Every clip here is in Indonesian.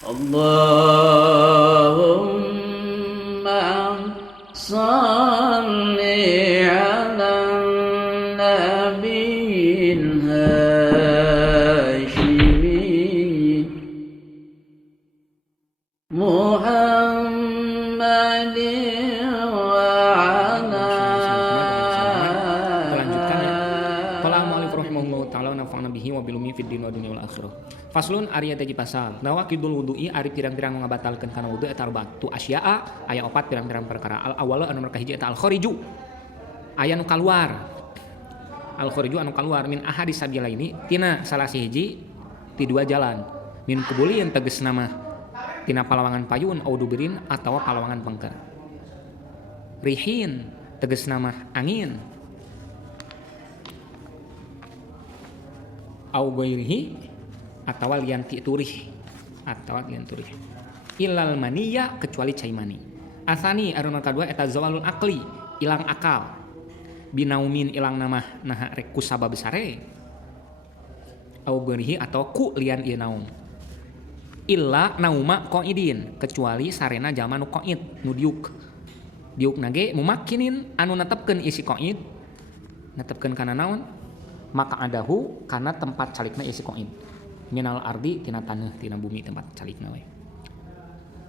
Allahumma salli ala nabiyil hashimi Muhammadin wa ala bihi wa bilumi fid din wa dunya wal akhirah. Faslun ari eta pasal. Nawaqidul wudu'i ari pirang-pirang ngabatalkeun kana wudu eta arba'atu asya'a aya 4 pirang-pirang perkara. Al awwalu anu nomor kahiji eta al khariju. Aya nu kaluar. Al khariju anu kaluar min ahadis sabilaini tina salah sahiji ti dua jalan. Min kubulin tegasna mah tina palawangan payun au dubirin atawa palawangan pengker. Rihin tegasna mah angin. Au ghairihi atawa lian ti turih ilal maniya kecuali cai mani. Asani anu kadua eta zawalul aqli ilang akal binaumin ilang nama nah rek ku sabab sare au ghairihi atau ku lian ieu naum illa nauma qaidin kecuali sarena jalma nu qaid nu diuk nage mumakkinin anu netepkeun isi qaid netepkeun kana naon maka adahu karena tempat calikna isi qaid minal ardi tina taneuh tina bumi tempat calikna we.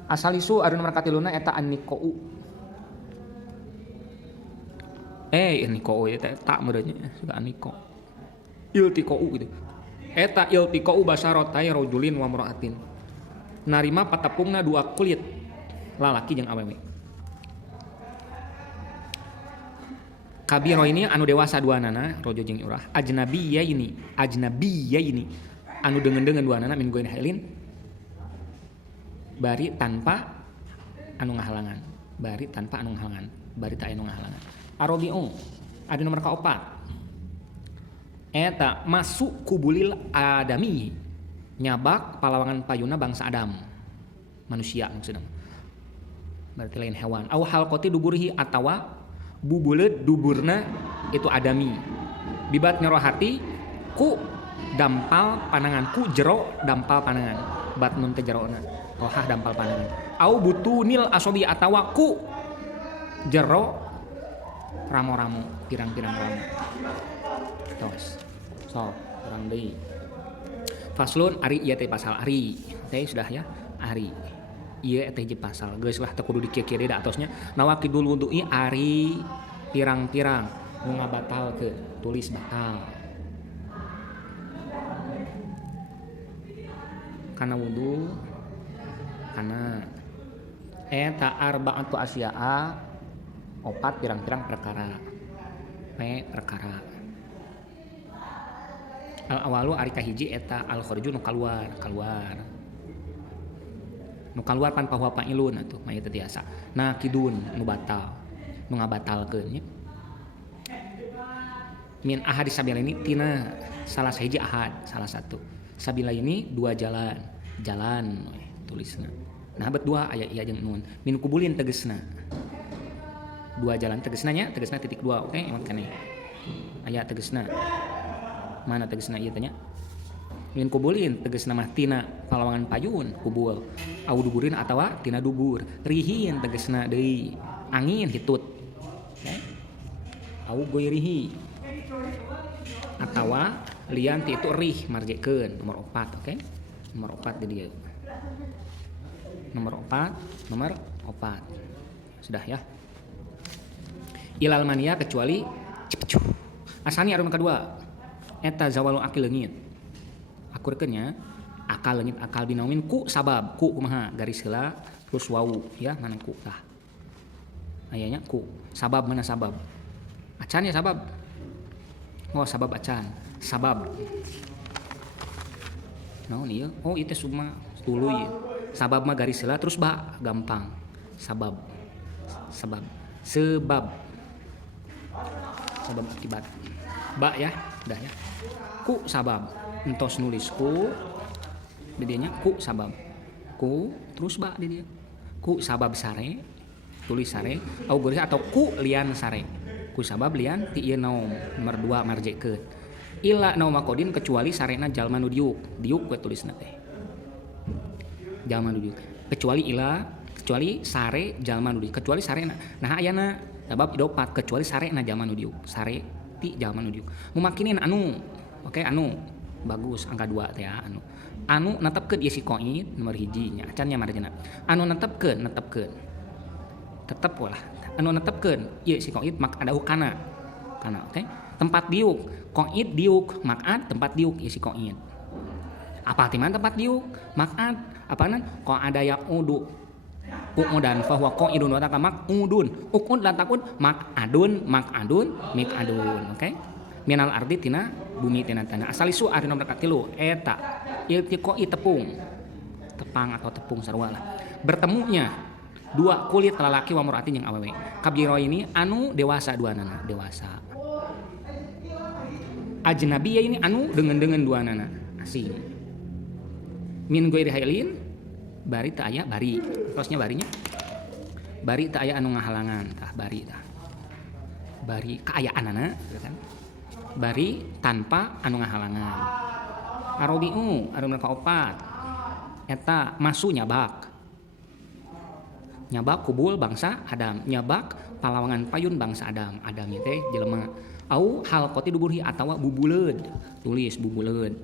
Asalisu anu nomor katiluna eta anniqau. Niqau eta tak meureunnya sudah anniqau. Iltiqau gitu. Eta iltiqau basaratai rajulin wa mar'atin. Narima patapungna dua kulit lalaki jeung awewe. Kabiro ini anu dewasa duanana rojo jeung urah ajnabiyya ini anu deungeun duanana min goin hailin bari tanpa anu ngahalangan bari ta anu ngahalangan arabiu adu nomor kaopat eta masuk kubulil adami nyabak palawangan payuna bangsa Adam manusia maksudna berarti lain hewan au halqati duburihi atawa bubuleut duburna itu adami bibat ngerohati ku dampal panangan ku jero dampal panangan batnun teh jerona rohah dampal panangan au butunil asobi atawa ku jero ramo-ramo pirang-pirang ramo tos so urang deui faslun ari ieu teh pasal ari teh sudah ya ari ieu teh hiji pasal geus lah teu kudu dikir-kiri da atosnya nawaqidul wudu'i ari pirang-pirang nu ngabatalkeun tulis batal kana wudu kana eta arba'atu asya'a opat pirang-pirang perkara al awalu ari kahiji eta al khariju nu kaluar pan pahuwa pailun atuh mah ieu teh tiasa nah kidun nu batal nu ngabatalkeun nya min ahadis sabilaini tina salah sahiji ahad salah satu sabila ini dua jalan tulisna nah bet dua aya ieu jeung nun min kubulin tegasna dua jalan tegasna titik dua oke emang keneh aya tegasna mana tegasna ieu teh nya min kubulin tegasna mah tina palawangan payun kubul au duburin atawa tina dubur rihin tegasna deui angin hitut okay. Au goirihi atawa lian ti itu rih marjekeun nomor 4 okay? Nomor 4 di dieu nomor 4 sudah ya ilal mania kecuali asani anu kedua eta zawalu akil leungit akurkeunnya akal leungit akal binaumin ku sabab ku kumaha garis heula terus wau ya mana ku tah ayanya ku sabab mana sabab acan ya sabab sabab acan sabab naon ieu ieu teh suma tuluy sabab mah garis heula terus ba gampang sebab akibat ba ya udah ya ku sabab entos nulis ku di dieu nya ku sabab ku terus ba di dieu ku sabab sare tulis sare au geuris atau ku lian sare ku sabab lian ti ieu naum nomor 2 marjekeun illa nauma qodin kecuali sarena jalma nu diuk we tulisna teh jalma nu diuk kecuali sare jalma nu diuk kecuali sarena nah ayana bab 24 kecuali sarena jalma nu diuk sare ti jalma nu diuk mumakinin anu oke anu bagus angka 2 teh ya anu netepkeun ieu si qaid nomor 1 nya acannya marejana anu netepkeun tetep ulah anu netepkeun ieu si qaid mak ada kana oke tempat diuk qaid diuk maq'ad tempat diuk ieu si qaid apa arti mana tempat diuk maq'ad apana ada yaqudu uqudan fa huwa qaidun wa maq'udun uqud lan takun maq'adun miq'adun oke minal ardi tina bumi tina tanah asalisu ari nomor 3 eta iltiqai tepang atau tepung sarua lah bertemunya dua kulit lalaki wa muratin yang awewe kabjiro ini anu dewasa duanana dewasa ajnabi ini anu dengan duanana asing min ghairi hailin bari teu aya bari terusnya barinya bari teu aya anu ngahalangan tah bari kaayaanana kan bari tanpa anu ngahalangan arobiu anu kaopat eta masu nyabak kubul bangsa Adam nyabak palawangan payun bangsa Adam teh jelema au halqati duburhi atawa bubuleud tulis bubuleud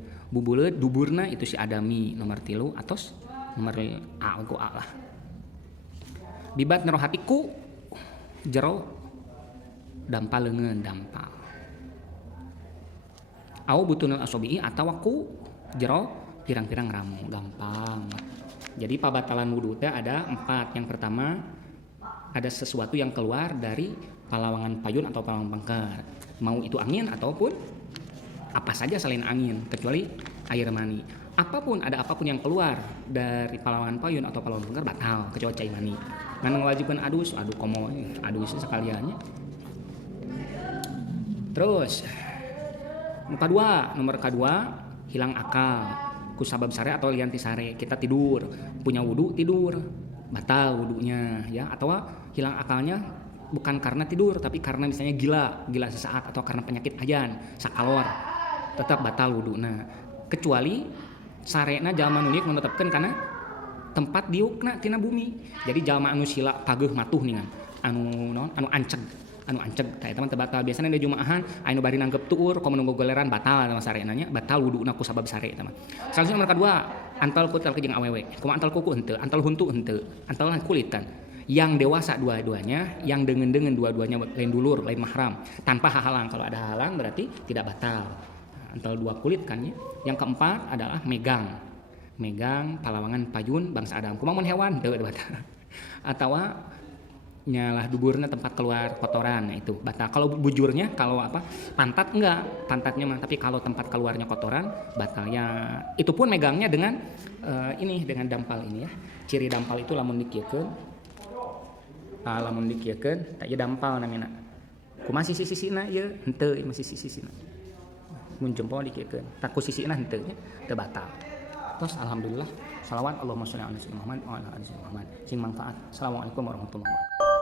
duburna itu si Adami nomor 3 atos nomor A ku A lah bibat nero hatiku jero dampal leungeun dampal au butunul asobi'i atawa ku jero pirang-pirang ramu gampang jadi pabatalan wudu teh ada 4 yang pertama ada sesuatu yang keluar dari palawangan payun atau palawangan bangkar mau itu angin ataupun apa saja selain angin kecuali air mani apapun yang keluar dari palawangan payun atau palawangan bangkar batal kecuali cai mani ngan ngawajibkeun adus sekaliannya terus nomor kedua hilang akal kusabab sare atau lianti sare kita tidur punya wudu tidur batal wudunya ya atau hilang akalnya bukan karena tidur tapi karena misalnya gila sesaat atau karena penyakit ajan sakalor tetap batal wuduna kecuali sarena jalma nu nu netepkeun kana tempat diukna tina bumi jadi jalma anu sila pageuh matuh ningan anu anceg tah eta mah teu batal biasana di jumaahan anu bari nanggep tuur komo nunggu goleran batal eta mah sarenanya batal wuduna ku sabab sare eta mah salasna nomor kedua antal kulit jeung awewe kumaha antal kuku henteu antal huntu henteu antal kulitan yang dewasa dua-duanya yang dengan dua-duanya lain dulur lain mahram tanpa halang kalau ada halang berarti tidak batal antal dua kulit kan ya yang keempat adalah megang palawangan payun bangsa Adam kumaha mun hewan teu batal atawa nyalah duburna tempat keluar kotoran itu batal kalau bujurnya kalau pantat enggak pantatnya mah tapi kalau tempat keluarnya kotoran batalnya itu pun megangnya dengan dengan dampal ini ya ciri dampal itu lamun dikiekeun tak ieu dampal namina kumaha sisi-sisina ieu henteu masih sisi-sisina mun jempol dikiekeun tak ku sisina henteu nya teu batal terus alhamdulillah salawat Allahumma sholli ala Muhammad wa ala ali Muhammad sing manfaat assalamualaikum warahmatullahi wabarakatuh